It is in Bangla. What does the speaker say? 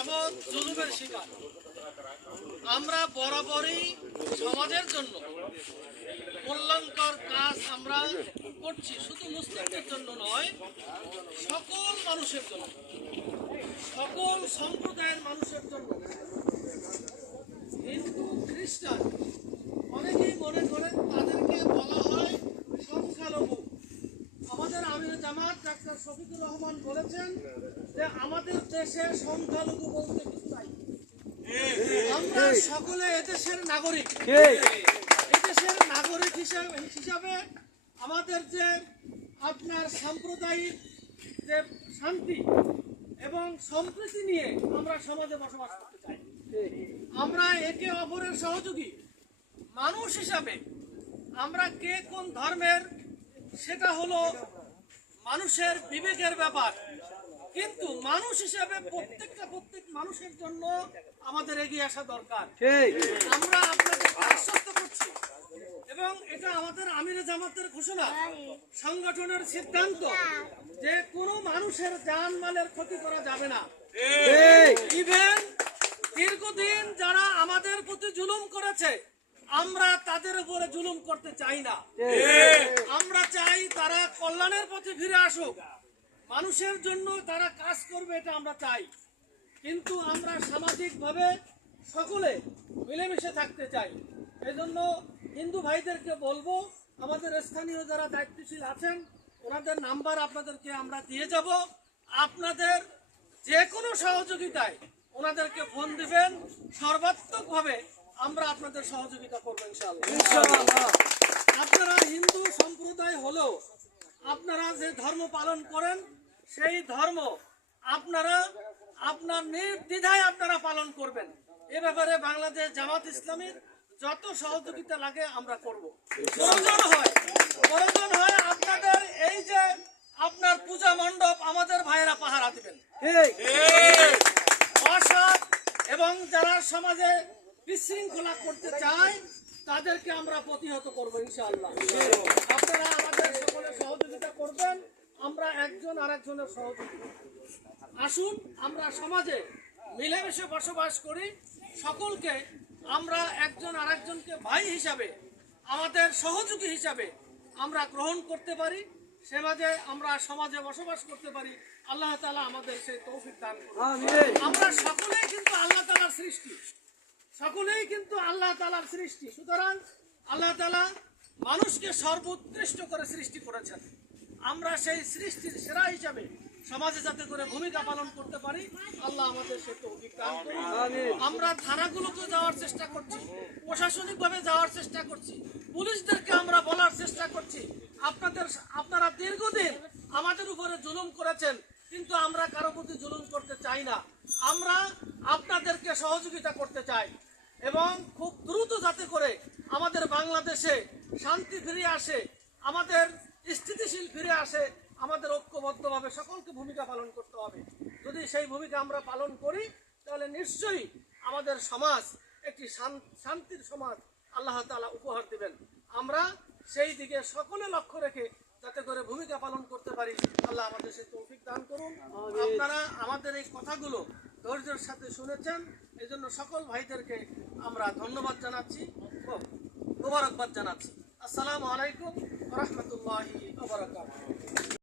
যাবৎ জুলুমের শিকার। আমরা বরাবরই সমাজের জন্য কল্যাণকর কাজ আমরা করছি, শুধু মুসলিমদের জন্য নয়, সকল মানুষের জন্য, সকল সম্প্রদায়ের মানুষের জন্য। হিন্দু খ্রিস্টান অনেকেই মনে করেন তাদেরকে বলা হয় সংখ্যালঘু। আমাদের আমির জামাত ডাক্তার শফিকুর রহমান বলেছেন যে আমাদের দেশে সংখ্যালঘু বলতে কিছু নাই, আমরা সকলে এদেশের নাগরিক। এদেশের নাগরিক হিসাবে আমাদের যে আপনার সাম্প্রদায়িক যে শান্তি এবং সম্প্রীতি নিয়ে আমরা সমাজে বসবাস করতে চাই। আমরা একে অপরের সহযোগী মানুষ হিসাবে, আমরা কে কোন ধর্মের সেটা হলো মানুষের বিবেকের ব্যাপার, কিন্তু মানুষ হিসাবে প্রত্যেক মানুষের জন্য আমাদের এগিয়ে আসা দরকার। আমরা আপনাদের আশ্বস্ত করছি এবং এটা আমাদের আমিরে জামাতের ঘোষণা, সংগঠনের সিদ্ধান্ত যে কোনো মানুষের জানমালের ক্ষতি করা যাবে না। ইভেন দীর্ঘদিন যারা আমাদের প্রতি জুলুম করেছে, আমরা তাদের উপরে জুলুম করতে চাই না। আমরা চাই তারা কল্যাণের পথে ফিরে আসুক, মানুষের জন্য তারা কাজ করবে, এটা আমরা চাই। কিন্তু আমরা সামাজিকভাবে সকলে মিলেমিশে থাকতে চাই। এজন্য হিন্দু ভাইদেরকে বলবো, আমাদের স্থানীয় যারা দায়িত্বশীল আছেন ওনাদের নাম্বার আপনাদেরকে আমরা দিয়ে যাব। আপনাদের যে কোনো সহযোগিতায় ওনাদেরকে ফোন দিবেন, সর্বাত্মকভাবে আমরা আপনাদের সহযোগিতা করবো ইনশাআল্লাহ। আপনারা হিন্দু সম্প্রদায় হলেও আপনারা যে ধর্ম পালন করেন সেই ধর্ম আপনারা আপনার নির্দ্বিধায় আপনারা পালন করবেন। এ ব্যাপারে বাংলাদেশ জামাত ইসলামীর যত সহযোগিতা লাগে আমরা করব। প্রয়োজন হয় আপনাদের এই যে আপনার পূজা মণ্ডপ আমাদের ভাইয়েরা পাহারা দিবেন, অসৎ এবং যারা সমাজে বিশৃঙ্খলা করতে চায় তাদেরকে আমরা প্রতিহত করবো ইনশাআল্লাহ। আপনারা আমাদের সকলে সহযোগিতা করবেন, আমরা একজন আরেকজনের সহযোগী। আসুন আমরা সমাজে মিলেমিশে বসবাস করি, সকলকে আমরা একজন আরেকজনকে ভাই হিসাবে, আমাদের সহযোগী হিসাবে আমরা গ্রহণ করতে পারি, সে মাঝে আমরা সমাজে বসবাস করতে পারি। আল্লাহ তাআলা আমাদের সেই তৌফিক দান করুন। আমরা সকলেই কিন্তু আল্লাহ তাআলার সৃষ্টি, সকলেই কিন্তু আল্লাহ তাআলার সৃষ্টি। সুতরাং আল্লাহ তাআলা মানুষকে সর্বোৎকৃষ্ট করে সৃষ্টি করেছেন। আমরা সেই সৃষ্টির সেরা হিসাবে সমাজে যাতে করে ভূমিকা পালন করতে পারি, আল্লাহ আমাদের সে তৌফিক দান করুন। আমরা থানাগুলোতে যাওয়ার চেষ্টা করছি, প্রশাসনিকভাবে যাওয়ার চেষ্টা করছি, পুলিশদেরকে আমরা বলার চেষ্টা করছি আপনারা দীর্ঘদিন আমাদের উপরে জুলুম করেছেন, কিন্তু আমরা কারো প্রতি জুলুম করতে চাই না। আমরা আপনাদেরকে সহযোগিতা করতে চাই এবং খুব দ্রুত যাতে করে আমাদের বাংলাদেশে শান্তি ফিরে আসে, আমাদের স্থিতিশীল ফিরে আসে, আমাদের ঐক্যবদ্ধভাবে সকলকে ভূমিকা পালন করতে হবে। যদি সেই ভূমিকা আমরা পালন করি তাহলে নিশ্চয়ই আমাদের সমাজ একটি শান্তির সমাজ আল্লাহ তাআলা উপহার দিবেন। আমরা সেই দিকে সকলে লক্ষ্য রেখে যাতে করে ভূমিকা পালন করতে পারি, আল্লাহ আমাদের সেই তৌফিক দান করুন। আপনারা আমাদের এই কথাগুলো ধৈর্যের সাথে শুনেছেন, এই জন্য সকল ভাইদেরকে আমরা ধন্যবাদ জানাচ্ছি, মোবারকবাদ জানাচ্ছি। আসসালামু আলাইকুম ওয়া রাহমাতুল্লাহি ওয়া বারাকাতুহু।